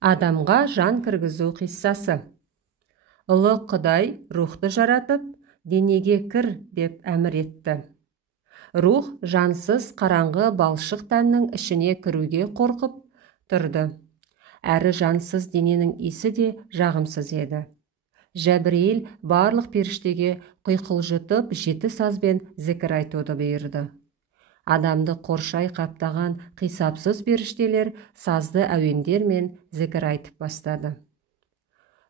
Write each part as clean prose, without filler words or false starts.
Адамға жан кіргізу қиссасы. Ұлы Құдай рухты жаратып, денеге кір деп әмір етті. Рух жансыз қараңғы балшық тәннің ішіне кіруге қорқып тұрды. Әрі жансыз дененің иісі де жағымсыз еді. Жәбірейіл барлық періштеге құйқылжытып 7 сазбен зікір айтуды бұйырды. Адамды қоршай қаптаған қисапсыз періштелер сазды әуендермен зікір айтып бастады.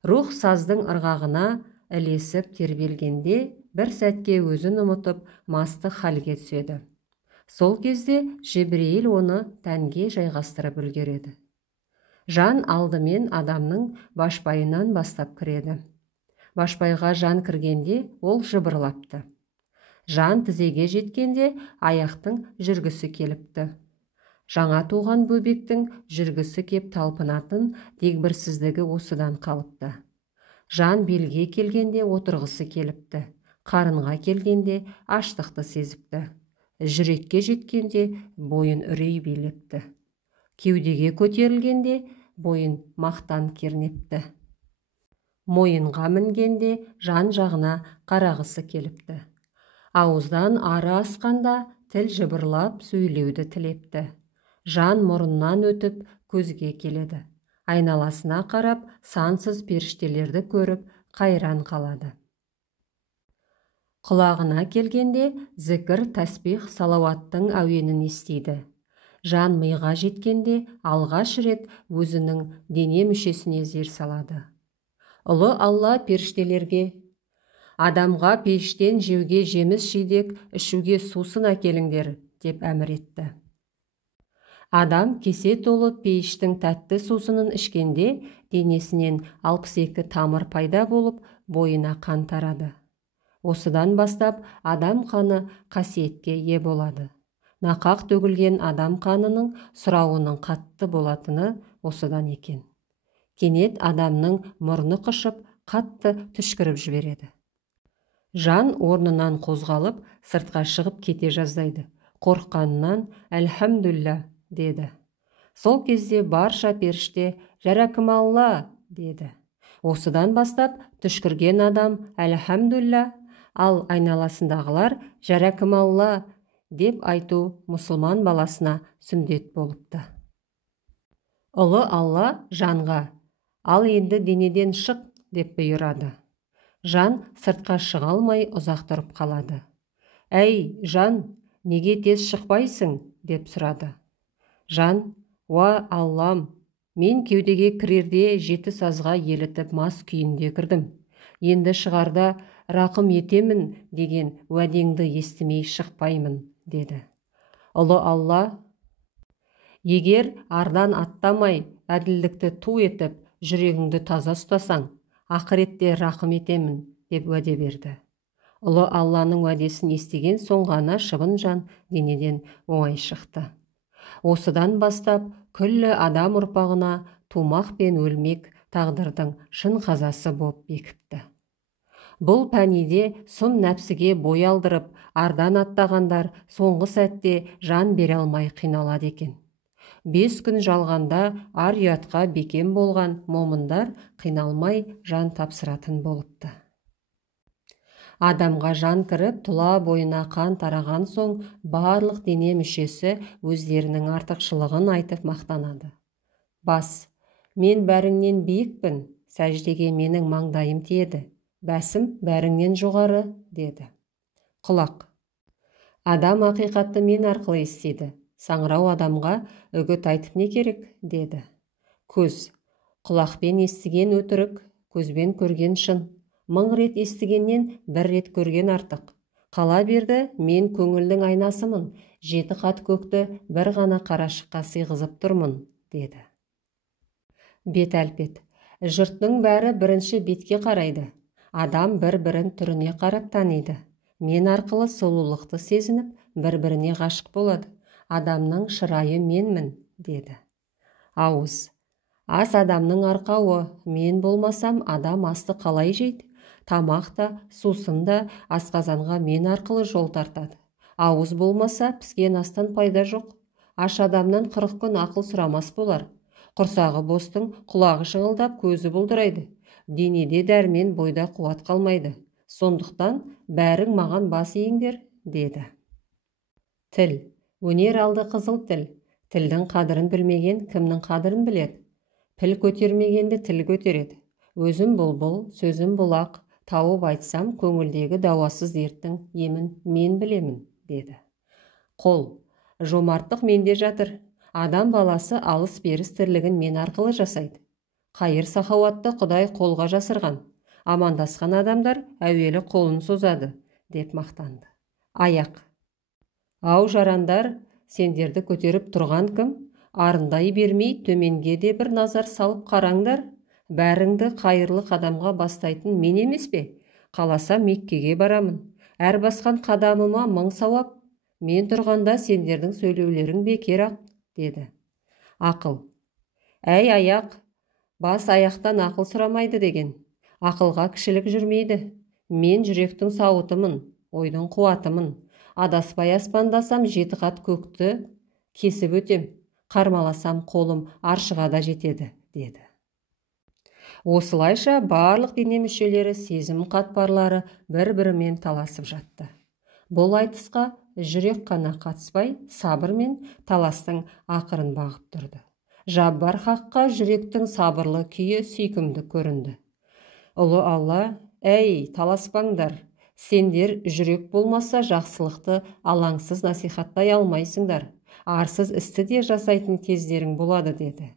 Рух саздың ырғағына ілесіп тербелгенде бір сәтке өзін ұмытып масты халге түседі. Сол кезде Жебірейіл оны тәнге жайғастырып үлгереді. Жан алдымен адамның башпайынан бастап кіреді. Башпайға жан кіргенде ол жыбырлапты. Жан тізеге жеткенде аяқтың жүргісі келіпті. Жаңа туған бөбектің жүргісі кеп талпынатын дегбірсіздігі осыдан қалыпты. Жан белге келгенде отырғысы келіпті. Қарынға келгенде аштықты сезіпті. Жүрекке жеткенде бойын үрей билепті. Кеудеге көтерілгенде бойын мақтан кернепті. Мойынға мінгенде жан жағына қарағысы келіпті. Ауыздан ары асқанда тіл жыбырлап сөйлеуді тілепті. Жан мұрыннан өтіп көзге келеді. Айналасына қарап сансыз періштелерді көріп қайран қалады. Құлағына келгенде зікір, тәсбих, салауаттың әуенін естиді. Жан миға жеткенде алғаш рет өзінің дене мүшесіне зер салады. Ұлы Алла періштелерге: «Адамға пейіштен жеуге жеміс жидек, ішуге сусын әкеліңдер» деп әмір етті. Адам кесе толы пейіштің тәтті сусынын ішкенде денесінен 62 тамыр пайда болып, бойына қан тарады. Осыдан бастап адам қаны қасиетке ие болады. Нақақ төгілген адам қанының сұрауының қатты болатыны осыдан екен. Кенет адамның мұрны қышып, қатты түшкіріп жібереді. Жан орнынан қозғалып, сыртқа шығып кете жаздайды. Қорққанынан «Әлхамдулла» деді. Сол кезде барша періште «Жаракымалла» деді. Осыдан бастап түшкірген адам «Әлхамдулла», ал айналасындағылар «Жаракымалла» деп айту мұсылман баласына сүндет болыпты. Ұлы Алла жанға: «Ал енді денеден шық» деп бұйырады. Жан сыртқа шыға алмай ұзақ тұрып қалады. «Әй, жан, неге тез шықпайсың?» деп сұрады. Жан: «Уа Аллам, мен кеудеге кірерде 7 сазға елітіп мас күйінде кірдім. Енді шығарда рақым етемін деген уәдеңді естімей шықпаймын» деді. Ұлы Алла: «Егер ардан аттамай, әділдікті ту етіп, жүрегіңді таза ұстасаң, ақыретте рақым етемін» деп уәде берді. Ұлы Алланың уәдесін естіген соң ғана шыбын жан денеден оңай шықты. Осыдан бастап күллі адам ұрпағына тумақ пен өлмек тағдырдың шын қазасы болып бекіпті. Бұл пәниде сұм нәпсіге бой алдырып, ардан аттағандар соңғы сәтте жан бере алмай қиналады екен. 5 күн жалғанда ар-ұятқа бекем болған момындар қиналмай жан тапсыратын болыпты. Адамға жан кіріп, тұла бойына қан тараған соң, барлық дене мүшесі өздерінің артықшылығын айтып мақтанады. Бас: «Мен бәріңнен биікпін, сәждеге менің маңдайым тиеді. Бәсім бәріңнен жоғары» деді. Құлақ: «Адам ақиқатты мен арқылы естиді. Саңырау адамға үгіт айтып не керек?» деді. Көз: «Құлақпен естіген өтірік, көзбен көрген шын. 1000 рет естігеннен 1 рет көрген артық. Қала берді, мен көңілдің айнасымын. 7 қат көкті бір ғана қарашыққа сыйғызып тұрмын» деді. Бет әлпет: «Жұрттың бәрі бірінші бетке қарайды. Адам бір-бірін түріне қарап таниды. Мен арқылы сұлулықты сезініп, бір-біріне ғашық болады. Адамның шырайы менмін» деді. Ауыз: «Ас адамның арқауы, мен болмасам адам асты қалай жейді? Тамақ та, сусын да асқазанға мен арқылы жол тартады. Ауыз болмаса піскен астан пайда жоқ. Аш адамнан 40 күн ақыл сұрамас болар. Құрсағы бостың құлағы шыңылдап, көзі бұлдырайды. Денеде дәрмен, бойда қуат қалмайды. Сондықтан бәрің маған бас иіңдер, деді. Тіл. Өнер алды қызыл тіл. Тілдің қадірін білмеген кімнің қадірін біледі? Піл көтермегенді тіл көтереді. Өзім бұлбұл, сөзім бұлақ, тауып айтсам, көңілдегі дауасыз дерттің емін мен білемін, деді. Қол. Жомарттық менде жатыр. Адам баласы алыс-беріс тірлігін мен арқылы жасайды. Қайыр сахауатты Құдай қолға жасырған. Амандасқан адамдар әуелі қолын созады, деп мақтанды. Аяқ. Ау жарандар, сендерді көтеріп тұрған кім? Арындай бермей төменге де бір назар салып қараңдар. Бәріңді қайырлы қадамға бастайтын мен емес пе? Қаласа Меккеге барамын. Әр басқан қадамыма 1000 сауап. Мен тұрғанда сендердің сөйлеулерің бекер-ақ, деді. Ақыл. Әй аяқ, бас аяқтан ақыл сұрамайды деген. Ақылға кішілік жүрмейді. Мен жүректің сауытымын, ойдың қуатымын. Адаспай аспандасам 7 қат көкті кесіп өтем. Қармаласам қолым аршыға да жетеді, деді. Осылайша барлық дене мүшелері, сезім қатпарлары бір-бірімен таласып жатты. Бұл айтысқа жүрек қана қатыспай, сабыр мен таластың ақырын бағып тұрды. Жаббар хаққа жүректің сабырлы күйі сүйкімді көрінді. Ұлы Алла, әй, таласпаңдар. Сендер жүрек болмаса жақсылықты алаңсыз насихаттай алмайсыңдар. Арсыз істі де жасайтын кездерің болады, деді.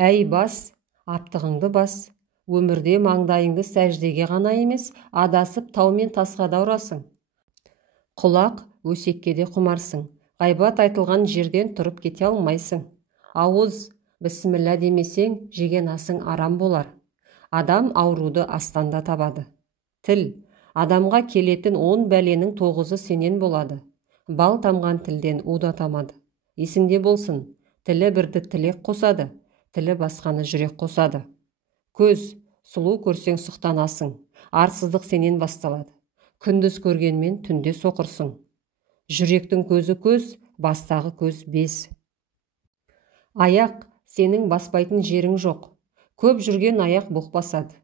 Әй бас, аптығыңды бас. Өмірде маңдайыңды сәждеге ғана емес, адасып тау мен тасқа да ұрасың. Құлақ, өсекке де құмарсың. Ғайбат айтылған жерден тұрып кете алмайсың. Ауыз, бісміллә демесең, жеген асың арам болар. Адам ауруды астанда табады. Тіл, адамға келетін 10 бәленің 9-ы сенен болады. Бал тамған тілден уда тамады. Есіңде болсын, тілі бірді тілек қосады, тілі басқаны жүрек қосады. Көз, сұлу көрсең сұқтанасың, арсыздық сенен басталады. Күндіз көргенмен түнде соқырсың. Жүректің көзі көз, бастағы көз бес. Аяқ, сенің баспайтын жерің жоқ. Көп жүрген аяқ бұқ басады.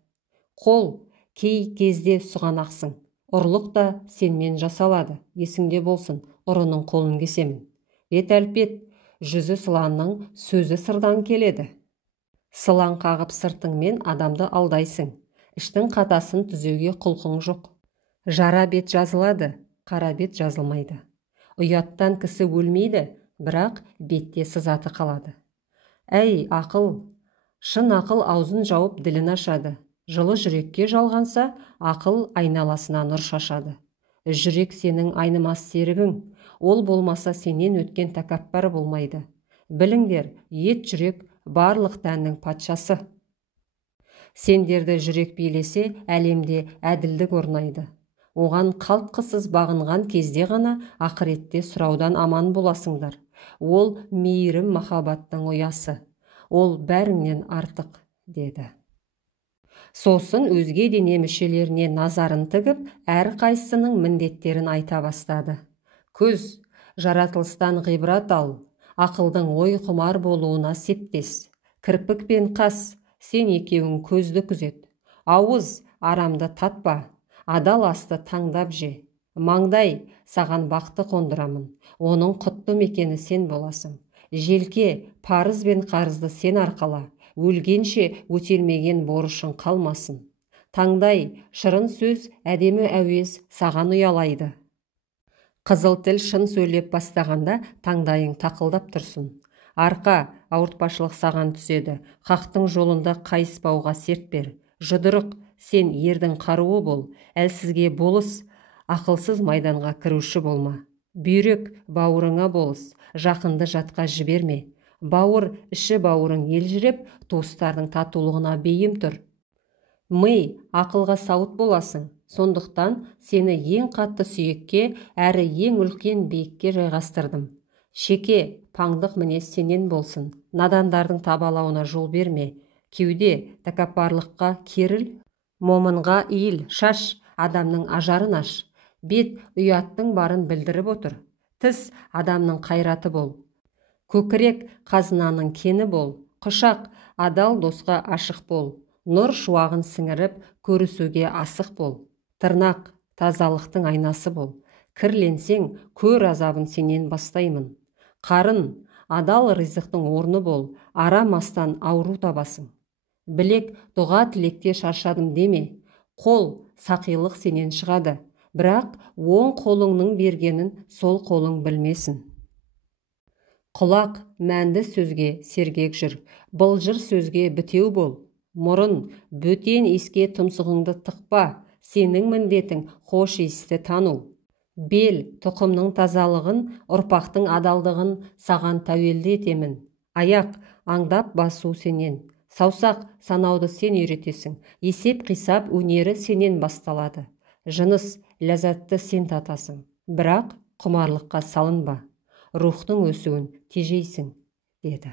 Қол, кей кезде сұғанақсың. Ұрлық та сенмен жасалады. Есіңде болсын, ұрының қолын кесемін. Бет әлпет, жүзі сыланның, сөзі сырдан келеді. Сылан қағып сыртыңмен адамды алдайсың. Іштің қатасын түзеуге құлқың жоқ. Жара бет жазылады, қара бет жазылмайды. Ұяттан кісі өлмейді, бірақ бетте сызаты қалады. Әй, ақыл! Шын ақыл аузын жауып ділін ашады. Жылы жүрекке жалғанса, ақыл айналасына нұр шашады. Жүрек сенің айнымас серігің. Ол болмаса сенен өткен тәкаппар болмайды. Біліңдер, ет жүрек барлық тәннің патшасы. Сендерді жүрек билесе, әлемде әділдік орнайды. Оған қалтқысыз бағынған кезде ғана ақыретте сұраудан аман боласыңдар. Ол мейірім махаббаттың ұясы. Ол бәріңнен артық, деді. Сосын өзге дене мүшелеріне назарын тігіп, әр қайсының міндеттерін айта бастады. Көз, жаратылыстан ғибрат ал, ақылдың ой құмар болуына септес. Кірпік пен қас, сен екеуің көзді күзет. Ауыз, арамды татпа, адал асты таңдап же. Маңдай, саған бақты қондырамын, оның құтты мекені сен боласың. Желке, парыз бен қарызды сен арқала, өлгенше өтелмеген борышың қалмасын. Таңдай, шырын сөз, әдемі әуез саған ұялайды. Қызыл тіл шын сөйлеп бастағанда таңдайың тақылдап тұрсын. Арқа, ауыртпашылық саған түседі, қақтың жолында қайыспауға серт бер. Жұдырық, сен ердің қаруы бол, әлсізге болыс, ақылсыз майданға кіруші болма. Бүйрек, бауырыңа болыс, жақынды жатқа жіберме. Бауыр, іші бауырың елжіреп, туыстардың татулығына бейім тұр. Ми, ақылға сауыт боласың, сондықтан сені ең қатты сүйекке, әрі ең үлкен биікке жайғастырдым. Шеке, паңдық мінез сенен болсын, надандардың табалауына жол берме. Кеуде, тәкаппарлыққа керіл, момынға иіл, шаш, адамның ажарын аш. Бет, ұяттың барын білдіріп отыр. Тіс, адамның қайраты бол. Көкірек қазынаның кені бол, құшақ адал досқа ашық бол, нұр шуағын сіңіріп көрісуге асық бол. Тырнақ тазалықтың айнасы бол, кірленсең көр азабын сенен бастаймын. Қарын адал ризықтың орны бол, арамастан ауру табасың. Білек дұға тілекте шаршадым деме, қол сақилық сенен шығады, бірақ оң қолыңның бергенін сол қолың білмесін. Құлақ мәнді сөзге сергек жүр, былжыр сөзге бітеу бол. Мұрын бөтен иіске тұмсығыңды тықпа, сенің міндетің хош иісті тану. Бел тұқымның тазалығын, ұрпақтың адалдығын саған тәуелді етемін. Аяқ аңдап басу сенен, саусақ санауды сен үйретесің, есеп қисап өнері сенен басталады. Жыныс ләззатты сен татасың, бірақ құмарлыққа салынба, рухтың өсуін тежейсің, деді.